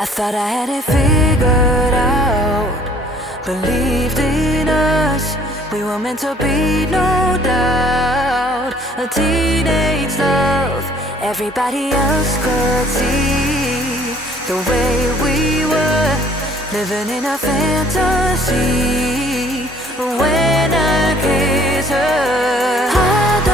I thought I had it figured out, believed in us, we were meant to be, no doubt. A teenage love, everybody else could see the way we were, living in a fantasy. When I kiss her, I